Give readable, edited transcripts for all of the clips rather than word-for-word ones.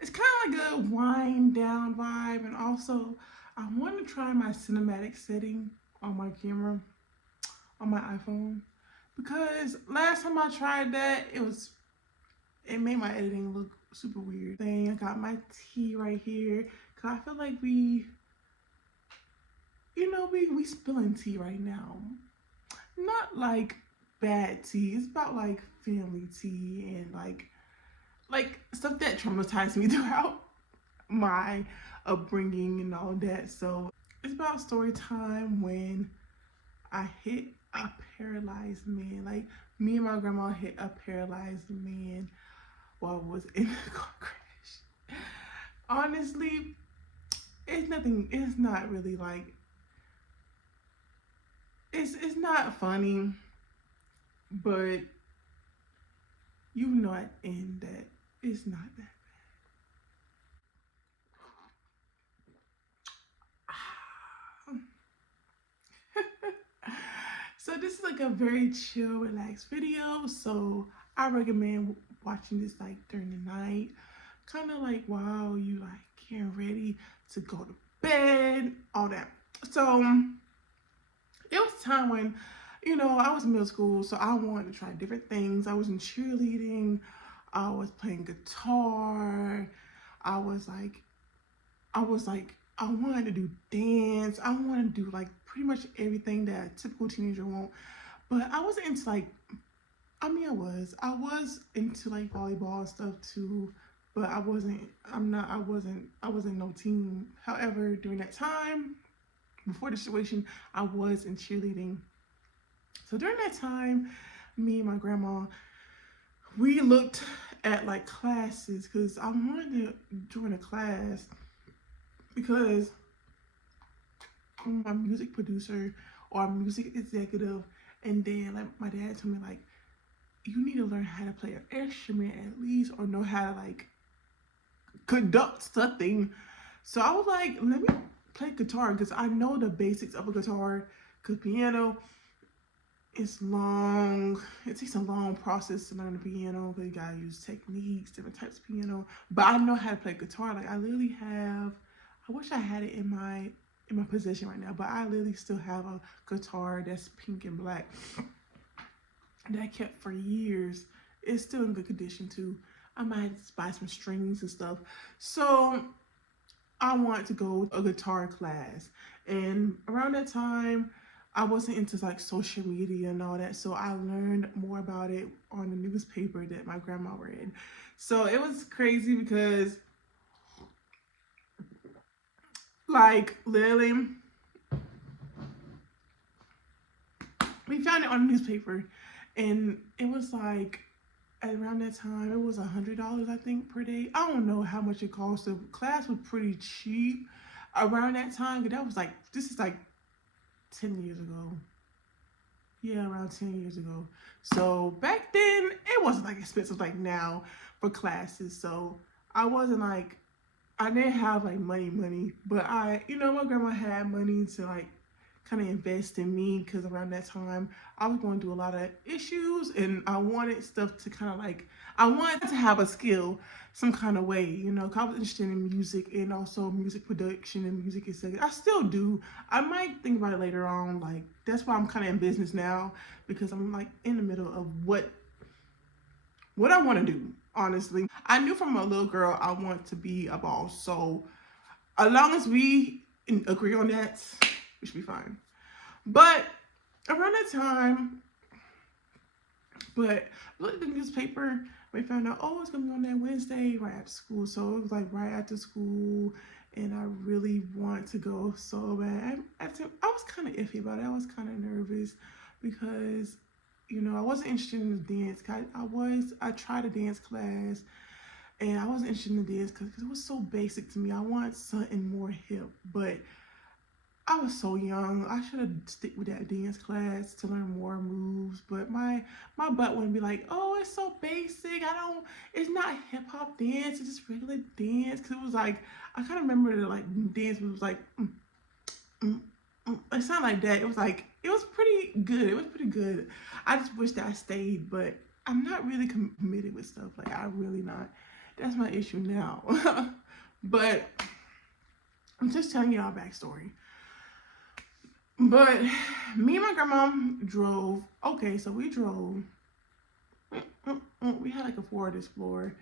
it's kind of like a wind down vibe. And also, I want to try my cinematic setting on my camera on my iPhone because last time I tried that, it made my editing look super weird. Thing I got my tea right here because I feel like we spilling tea right now. Not like bad tea. It's about like family tea and like stuff that traumatized me throughout my upbringing and all that. So it's about story time when I hit a paralyzed man. Like me and my grandma hit a paralyzed man while I was in a car crash. Honestly, it's nothing. It's not really like it's not funny, but you know at the end that it's not that bad. So this is like a very chill, relaxed video. So I recommend watching this like during the night, kind of like while you like getting ready to go to bed, all that. So it was a time when, I was in middle school, so I wanted to try different things. I was in cheerleading, I was playing guitar, I was like, I wanted to do dance. I wanted to do like pretty much everything that a typical teenager want. But I wasn't into like, I was into like volleyball and stuff too. But I wasn't no team. However, during that time, before the situation, I was in cheerleading. So during that time, me and my grandma, we looked at like classes because I wanted to join a class because I'm a music producer or a music executive, and then like my dad told me like you need to learn how to play an instrument at least or know how to like conduct something. So I was like, let me play guitar because I know the basics of a guitar. Because piano is long. It takes a long process to learn the piano because you gotta use techniques, different types of piano. But I know how to play guitar. Like I literally have. I wish I had it in my possession right now, but I literally still have a guitar that's pink and black that I kept for years. It's still in good condition too. I might buy some strings and stuff. So I wanted to go to a guitar class. And around that time, I wasn't into like social media and all that. So I learned more about it on the newspaper that my grandma read. So it was crazy because like literally we found it on the newspaper and it was like around that time it was $100 I think per day. I don't know how much it cost. The class was pretty cheap around that time, but that was like this is like 10 years ago. Yeah, around 10 years ago. So back then it wasn't like expensive like now for classes. So I wasn't like I didn't have like money, but my grandma had money to like kind of invest in me because around that time I was going through a lot of issues and I wanted stuff to kind of like, I wanted to have a skill some kind of way, 'cause I was interested in music and also music production and music executive. I still do. I might think about it later on. Like, that's why I'm kind of in business now because I'm like in the middle of what I want to do, honestly. I knew from a little girl I want to be a boss. So as long as we agree on that, we should be fine. But around that time, but looked at the newspaper, we found out, oh, it's gonna be on that Wednesday right after school. So it was like right after school, and I really want to go so bad. I was kind of iffy about it. I was kind of nervous because I wasn't interested in the dance. I tried a dance class, and I wasn't interested in the dance because it was so basic to me. I want something more hip, but I was so young. I should have stick with that dance class to learn more moves. But my butt wouldn't be like, oh, it's so basic. It's not hip hop dance. It's just regular dance. Cause it was like, I kind of remember the like dance was like, it sounded like that. It was like, it was pretty good. It was pretty good. I just wish that I stayed, but I'm not really committed with stuff. Like I really not. That's my issue now. But I'm just telling y'all a backstory. But me and my grandma drove. Okay, so we drove. We had like a Ford Explorer.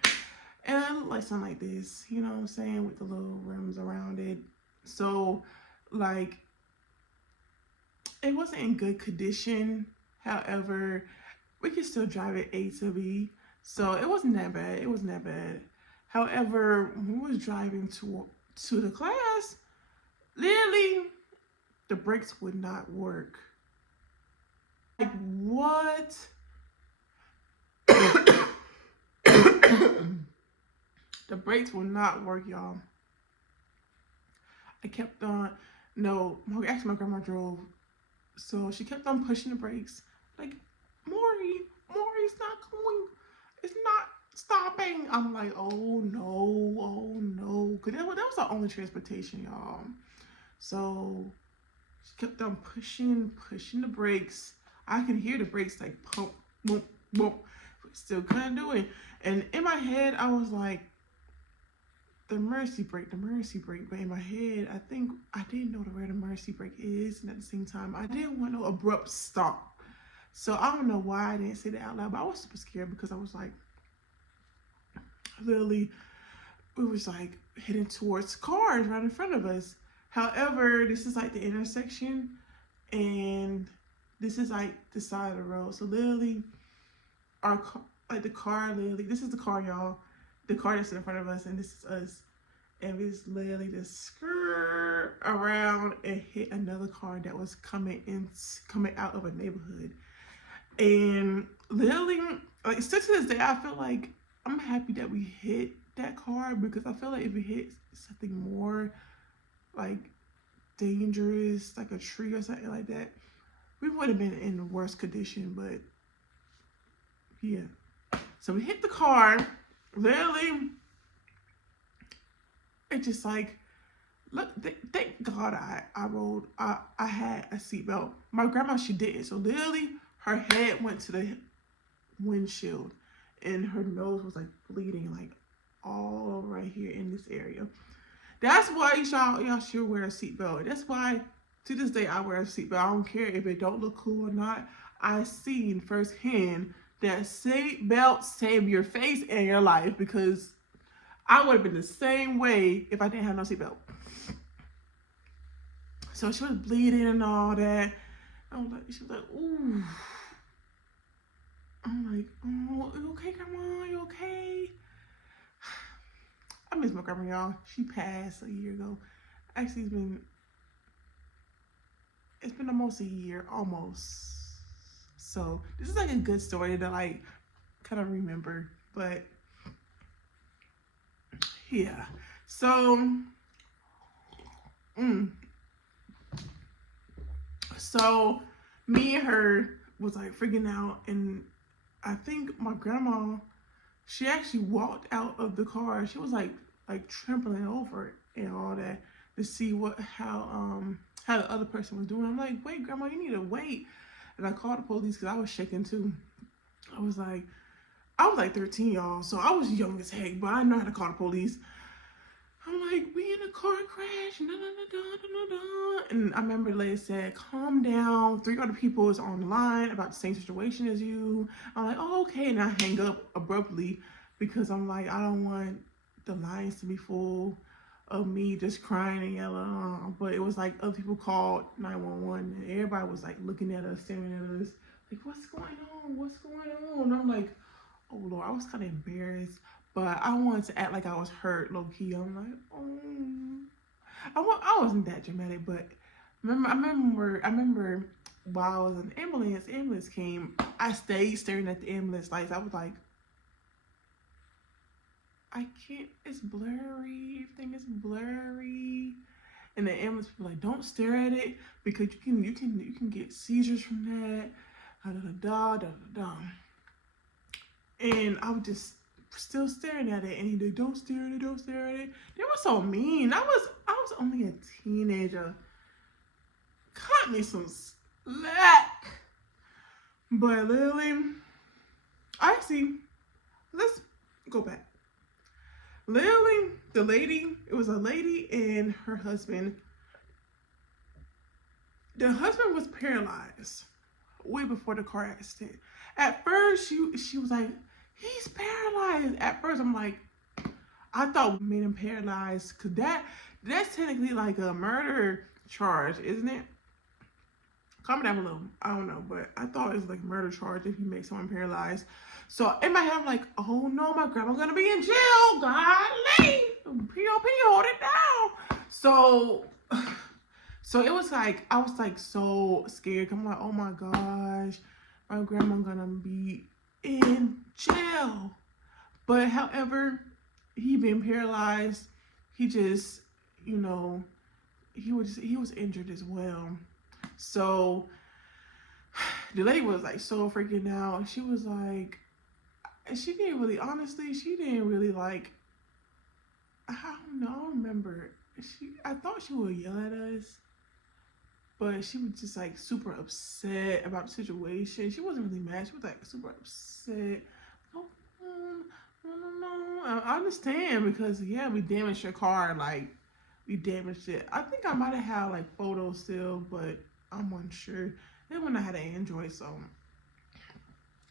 And it looked like something like this, you know what I'm saying, with the little rims around it. So, like, it wasn't in good condition. However, we could still drive it A to B. So it wasn't that bad. It wasn't that bad. However, when we was driving to the class, literally the brakes would not work. Like what? The brakes will not work, y'all. I kept on, no, actually my grandma drove. So she kept on pushing the brakes. Like, Maury's not going, it's not stopping. I'm like, oh no. Cause that was our only transportation, y'all. So she kept on pushing the brakes. I could hear the brakes like pump, boom, boom. Still couldn't do it. And in my head, I was like, the mercy brake. But in my head, I think I didn't know where the mercy brake is. And at the same time, I didn't want no abrupt stop. So I don't know why I didn't say that out loud, but I was super scared because I was like, literally, we was like heading towards cars right in front of us. However, this is like the intersection and this is like the side of the road. So literally, our car, like the car, literally, this is the car, y'all. The car that's in front of us, and this is us. And we just literally just skirt around and hit another car that was coming out of a neighborhood. And literally, like still to this day, I feel like I'm happy that we hit that car because I feel like if we hit something more like dangerous, like a tree or something like that, we would have been in worse condition. But yeah, so we hit the car. Literally, it just like, look, thank God I had a seatbelt. My grandma, she didn't. So literally, her head went to the windshield and her nose was like bleeding like all over right here in this area. That's why y'all should wear a seatbelt. That's why to this day I wear a seatbelt. I don't care if it don't look cool or not. I seen firsthand that seatbelt save your face and your life because I would have been the same way if I didn't have no seatbelt. So she was bleeding and all that. She was like, ooh. I'm like, oh, you okay, grandma? You okay? I miss my grandma, y'all. She passed a year ago. Actually, it's been almost a year, almost. So this is like a good story to like kind of remember. But yeah. So so me and her was like freaking out, and I think my grandma, she actually walked out of the car. She was like trampling over it and all that to see how the other person was doing. I'm like, wait, grandma, you need to wait. And I called the police because I was shaking too. I was like 13, y'all, so I was young as heck, but I know how to call the police. I'm like, we in a car crash, and I remember the lady said, calm down, 3 other people is on the line about the same situation as you. I'm like, oh, okay, and I hang up abruptly because I'm like, I don't want the lines to be full of me just crying and yelling. But it was like other people called 911 and everybody was like looking at us, staring at us, like, what's going on? And I'm like, oh Lord, I was kind of embarrassed. But I wanted to act like I was hurt, low key. I'm like, oh, I wasn't that dramatic. But I remember while I was in the ambulance came. I stayed staring at the ambulance lights. I was like, I can't. It's blurry. Everything is blurry. And the ambulance people were like, don't stare at it because you can get seizures from that. And I was just still staring at it, and he did, don't stare at it. They were so mean. I was only a teenager. Cut me some slack. But literally, let's go back. Literally, the lady, it was a lady and her husband. The husband was paralyzed way before the car accident. At first, she was like, he's paralyzed. At first, I'm like, I thought we made him paralyzed because that's technically like a murder charge, isn't it? Comment down below. I don't know, but I thought it was like a murder charge if you make someone paralyzed. So in my head, I'm like, oh no, my grandma's gonna be in jail. Golly, POP, hold it down. So it was like I was like so scared. I'm like, oh my gosh, my grandma gonna be in jail. But however, he been paralyzed. He just, you know, he was injured as well. So the lady was like so freaking out. She was like, she didn't really, honestly, she didn't really like. I don't know. I don't remember. I thought she would yell at us, but she was just like super upset about the situation. She wasn't really mad. She was like super upset. Oh, no. I understand because yeah, we damaged your car. Like we damaged it. I think I might have had like photos still, but I'm unsure. Then when I had an Android, so a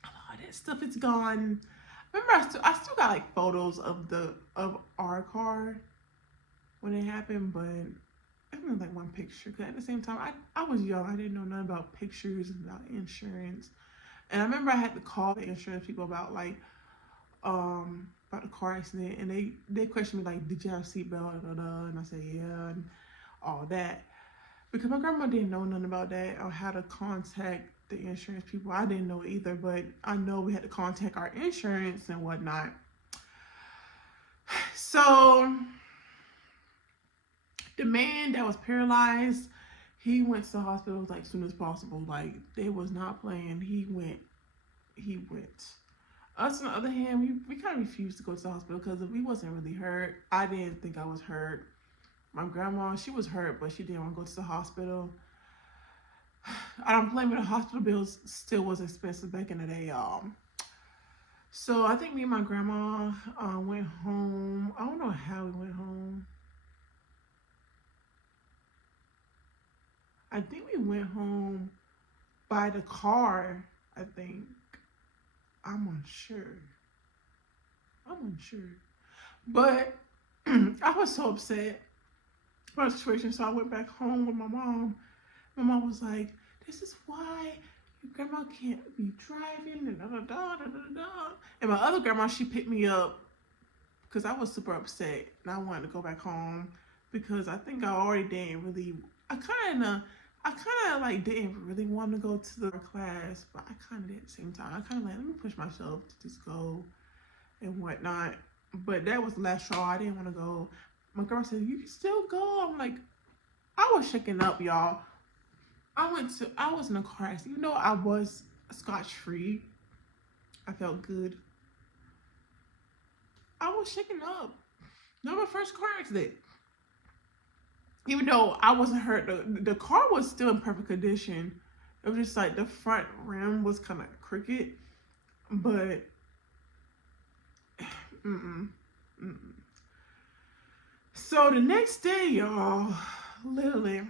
lot of that stuff is gone. Remember, I still got like photos of our car when it happened, but it was like one picture. Cause at the same time, I was young. I didn't know nothing about pictures and about insurance. And I remember I had to call the insurance people about like about the car accident, and they questioned me like, did you have a seatbelt? And I said yeah, and all that. Because my grandma didn't know nothing about that or how to contact the insurance people. I didn't know either, but I know we had to contact our insurance and whatnot. So the man that was paralyzed, he went to the hospital like as soon as possible. Like they was not playing. He went. Us on the other hand, we kind of refused to go to the hospital because we wasn't really hurt. I didn't think I was hurt. My grandma, she was hurt, but she didn't want to go to the hospital. I don't blame her. The hospital bills still was expensive back in the day, y'all. So I think me and my grandma went home. I don't know how we went home. I think we went home by the car. I think. I'm unsure. But I was so upset about the situation, so I went back home with my mom. My mom was like, this is why your grandma can't be driving and da. And my other grandma, she picked me up because I was super upset and I wanted to go back home because I think I already didn't really, I kind of like didn't really want to go to the class, but I kind of did at the same time. I kind of like, let me push myself to just go and whatnot. But that was the last straw. I didn't want to go. My girl said, you can still go. I'm like, I was shaking up, y'all. I was in a car accident. Even though I was scotch-free, I felt good. I was shaking up. Not my first car accident. Even though I wasn't hurt, the car was still in perfect condition. It was just like the front rim was kind of crooked, but So the next day, y'all, literally,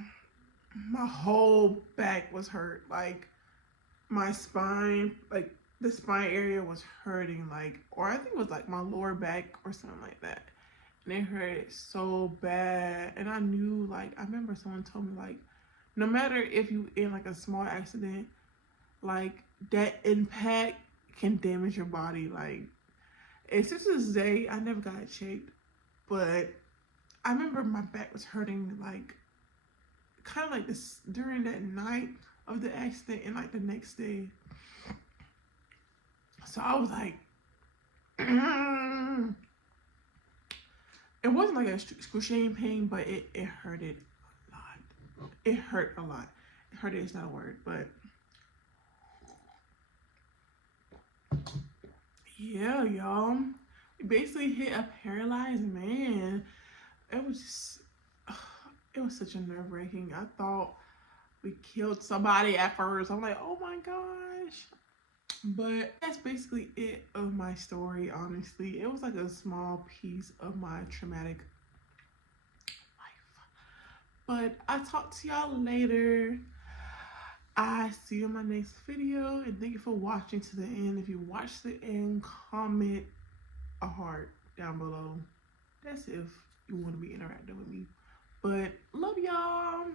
my whole back was hurt. Like my spine, like the spine area was hurting, like, or I think it was like my lower back or something like that. And it hurt so bad. And I knew, like, I remember someone told me, like, no matter if you in like a small accident, like that impact can damage your body. Like, and since this day, I never got it checked, but I remember my back was hurting, like, kind of like this during that night of the accident and like the next day. So I was like, it wasn't like a excruciating pain, but it hurted a lot. It hurt a lot. Hurted is not a word, but yeah, y'all. We basically hit a paralyzed man. It was just, it was such a nerve-wracking. I thought we killed somebody at first. I'm like, oh my gosh. But that's basically it of my story, honestly. It was like a small piece of my traumatic life. But I'll talk to y'all later. I see you in my next video, and thank you for watching to the end. If you watch the end, comment a heart down below. That's if you want to be interactive with me. But love y'all.